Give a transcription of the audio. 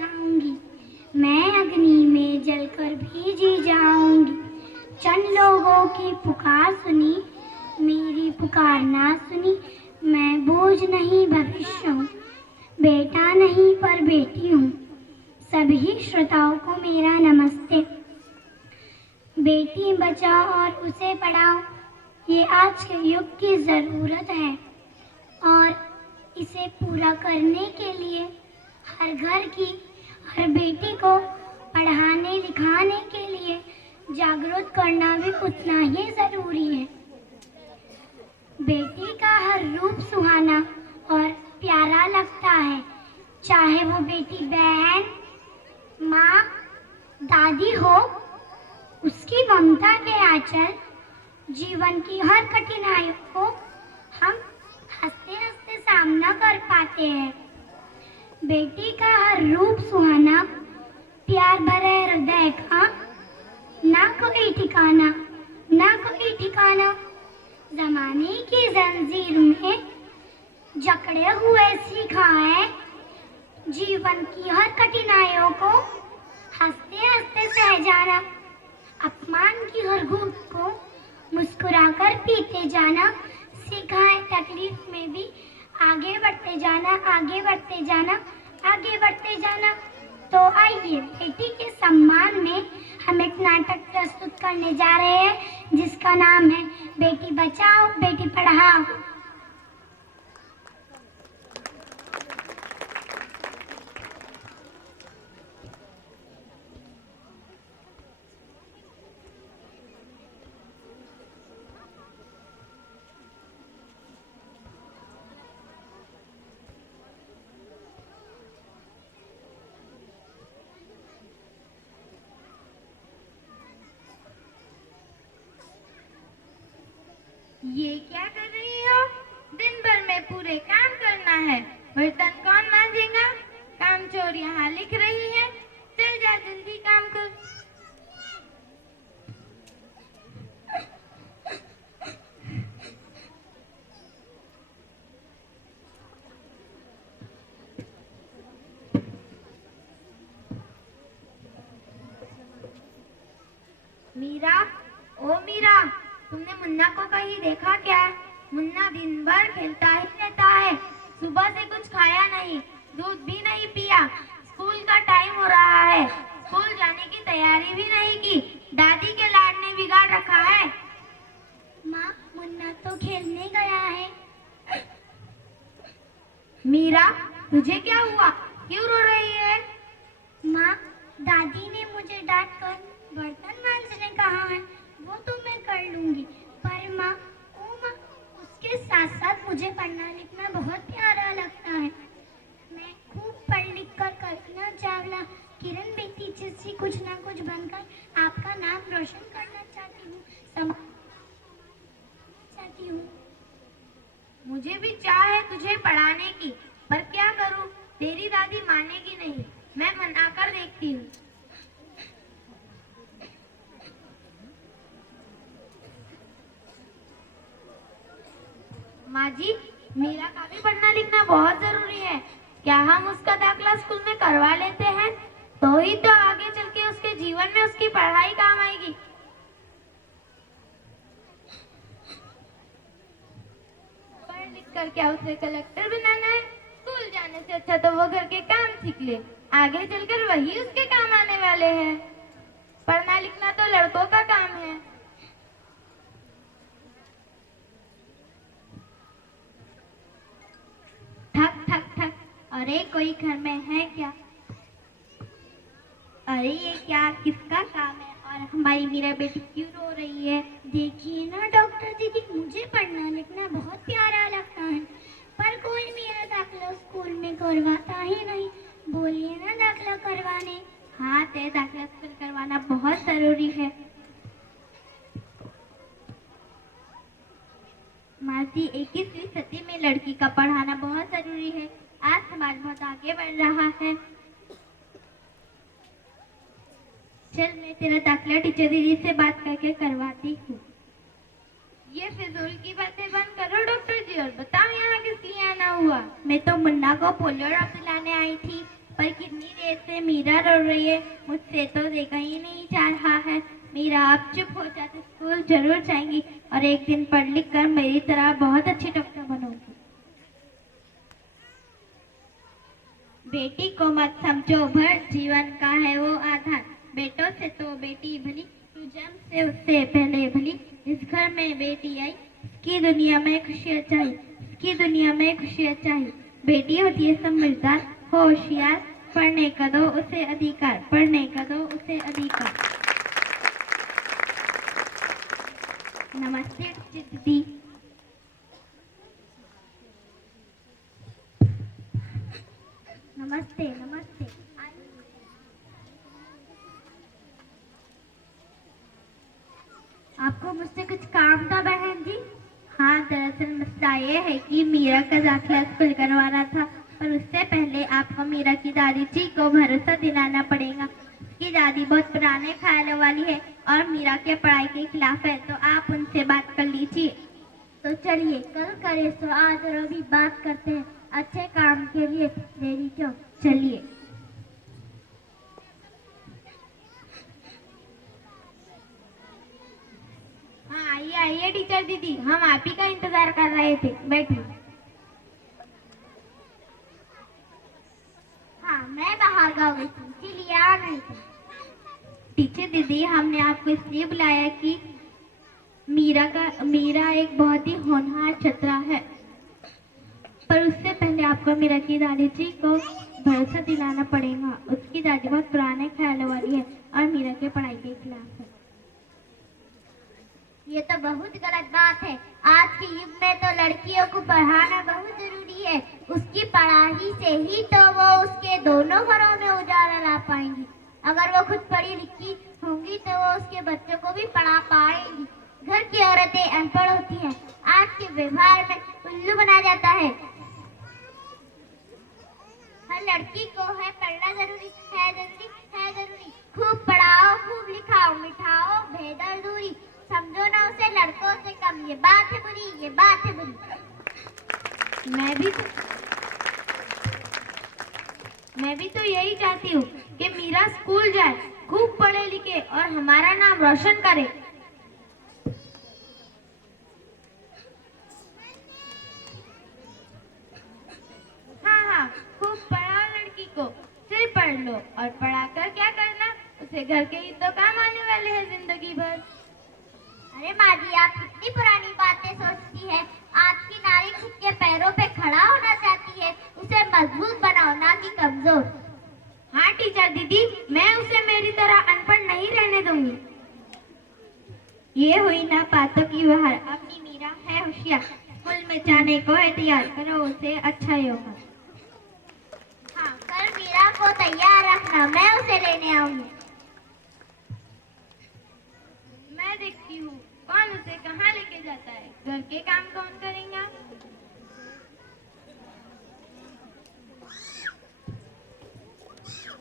खाऊंगी, मैं अग्नि में जलकर भी जी जाऊंगी। चंद लोगों की पुकार सुनी, मेरी पुकार ना सुनी, मैं बोझ नहीं भविष्य हूँ, बेटा नहीं पर बेटी हूँ। सभी श्रोताओं को मेरा नमस्ते। बेटी बचाओ और उसे पढ़ाओ, ये आज के युग की ज़रूरत है और इसे पूरा करने के लिए हर घर की हर बेटी को पढ़ाने लिखाने के लिए जागरूक करना भी उतना ही ज़रूरी है। बेटी का हर रूप सुहाना और प्यारा लगता है, चाहे वो बेटी बहन, माँ, दादी हो। उसकी ममता के आंचल जीवन की हर कठिनाइयों को हम हंसते हंसते सामना कर पाते हैं। बेटी का हर रूप सुहाना, प्यार भरे हृदय का ना कोई ठिकाना, ना कोई ठिकाना। जमाने की जंजीर में जकड़े हुए सीखा है, जीवन की हर कठिनाइयों को हंसते हंसते सह जाना। अपमान की हर घूंट को मुस्कुराकर पीते जाना सीखा है। तकलीफ में भी आगे बढ़ते जाना, आगे बढ़ते जाना, आगे बढ़ते जाना। तो आइए बेटी के सम्मान में हम एक नाटक प्रस्तुत करने जा रहे हैं जिसका नाम है बेटी बचाओ बेटी पढ़ाओ। ये क्या कर रही हो? दिन भर में पूरे काम करना है, बर्तन कौन मांजेगा? काम चोर यहाँ लिख रही है। चल जा जल्दी काम कर। मीरा, ओ मीरा, तुमने मुन्ना को कहीं देखा क्या? मुन्ना दिन भर खेलता ही रहता है, सुबह से कुछ खाया नहीं, दूध भी नहीं पिया। स्कूल का टाइम हो रहा है, स्कूल जाने की तैयारी भी नहीं की। दादी के लाड ने बिगाड़ रखा है। माँ, मुन्ना तो खेलने गया है। मीरा, तुझे क्या हुआ? क्यों रो रही है? माँ, दादी ने मुझे डांट कर बर्तन मांजने कहा है, वो तो मैं कर लूंगी। पर माँ, ओ माँ, उसके साथ साथ मुझे पढ़ना लिखना बहुत प्यारा लगता है। मैं खूब पढ़ लिख कर कल्पना चावला, किरण बेदी जैसी कुछ ना कुछ बनकर आपका नाम रोशन करना चाहती हूँ, समाज चाहती हूँ। मुझे भी चाह है तुझे पढ़ाने की, पर क्या करूं? तेरी दादी मानेगी नहीं, मैं मना कर देखती हूँ। माँ जी, मीरा का भी पढ़ना लिखना बहुत जरूरी है। क्या हम उसका दाखिला स्कूल में करवा लेते हैं? तो ही तो आगे चल के उसके जीवन में उसकी पढ़ाई काम आएगी। पढ़ लिख कर क्या उसे कलेक्टर बनाना है? स्कूल जाने से अच्छा तो वो घर के काम सीख ले, आगे चलकर वही उसके काम आने वाले हैं। पढ़ना लिखना तो लड़कों का काम है। ठक ठक ठक, अरे कोई घर में है क्या? अरे ये क्या, किसका काम है? और हमारी मीरा बेटी क्यों रो रही है? देखिए ना डॉक्टर दीदी, मुझे पढ़ना लिखना बहुत प्यारा लगता है, पर कोई मेरा दाखिला स्कूल में करवाता ही नहीं। बोलिए ना दाखिला करवाने। हाँ, तेरे दाखिला स्कूल करवाना बहुत जरूरी है। मासी, 21वीं सदी में लड़की का पढ़ाना बहुत जरूरी है। आज समाज बहुत आगे बढ़ रहा है। चल, मैं तेरा दाखिला टीचर दीदी से बात करके करवाती हूँ। ये फिजूल की बातें बंद करो डॉक्टर जी और बताओ यहाँ किस लिए आना हुआ? मैं तो मुन्ना को पोलियो ड्रॉप पिलाने आई थी, पर कितनी देर से मीरा रो रही है, मुझसे तो देखा ही नहीं जा रहा है। मीरा, आप चुप हो जाते स्कूल जरूर जाएंगी और एक दिन पढ़ लिख कर मेरी तरह बहुत अच्छी डॉक्टर बनोगी। बेटी को मत समझो, भर जीवन का है वो आधार। बेटों से तो बेटी भली, तू जन्म से उससे पहले भली। इस घर में बेटी आई, इसकी दुनिया में खुशियाँ चाहिए, इसकी दुनिया में खुशियाँ चाहिए। बेटी होती है समझदार, होशियार, पढ़ने का दो उसे अधिकार, पढ़ने का दो उसे अधिकार। नमस्ते दीदी। नमस्ते नमस्ते। आपको मुझसे कुछ काम था बहन जी? हाँ, दरअसल मसला ये है कि मीरा का दाखिला स्कूल करवाना था, पर उससे पहले आपको मीरा की दादी जी को भरोसा दिलाना पड़ेगा। उसकी दादी बहुत पुराने ख्यालों वाली है और मीरा के पढ़ाई के खिलाफ है, तो आप उनसे बात कर लीजिए। तो चलिए कल करे सो आज और अभी बात करते हैं। अच्छे काम के लिए देरी क्यों? चलिए। हाँ, आइए आइए टीचर दीदी, हम आप ही का इंतजार कर रहे थे, बैठिए। हाँ, मैं बाहर गाँव गई थी, इसीलिए आ नहीं थी। टीचर दीदी, हमने आपको इसलिए बुलाया कि मीरा एक बहुत ही होनहार छात्रा है, पर उससे पहले आपको मीरा की दादी जी को भरोसा दिलाना पड़ेगा। उसकी दादी बहुत पुराने ख्यालों वाली है और मीरा के पढ़ाई के खिलाफ है। ये तो बहुत गलत बात है। आज के युग में तो लड़कियों को पढ़ाना बहुत जरूरी है। उसकी पढ़ाई से ही तो वो उसके दोनों घरों में उजाला ला पाएंगी। अगर वो खुद पढ़ी लिखी होंगी तो वो उसके बच्चों को भी पढ़ा पाएंगी। घर की औरतें अनपढ़ होती हैं, आज के व्यवहार में उल्लू बना जाता है। हर लड़की को है पढ़ना जरूरी है, जरूरी है, जरूरी। खूब पढ़ाओ, खूब लिखाओ, मिठाओ भेदर दूरी। समझो ना उसे लड़कों से कम, ये बात है बुरी, ये बात है बुरी। मैं भी तो यही चाहती हूँ कि मीरा स्कूल जाए, खूब पढ़े लिखे और हमारा नाम रोशन करे। हाँ, खूब पढ़ाओ लड़की को, फिर पढ़ लो, और पढ़ाकर क्या करना, उसे घर के ही तो काम आने वाले हैं जिंदगी भर। अरे माँ जी, आप कितनी पुरानी बातें सोचती है। आज की नारी खुद के पैरों पे खड़ा होना चाहती है। उसे मजबूत बनाओ, ना कि कमजोर। हाँ टीचर दीदी, मैं उसे मेरी तरह अनपढ़ नहीं रहने दूंगी। ये हुई ना बातों की बहार, अपनी मीरा है होशियार, स्कूल में जाने को है तैयार, करो उसे अच्छा योगा। हाँ, कल मीरा को तैयार रखना, मैं उसे लेने आऊंगी। मैं देखती हूँ कौन उसे कहाँ लेके जाता है। घर के काम कौन करेगा?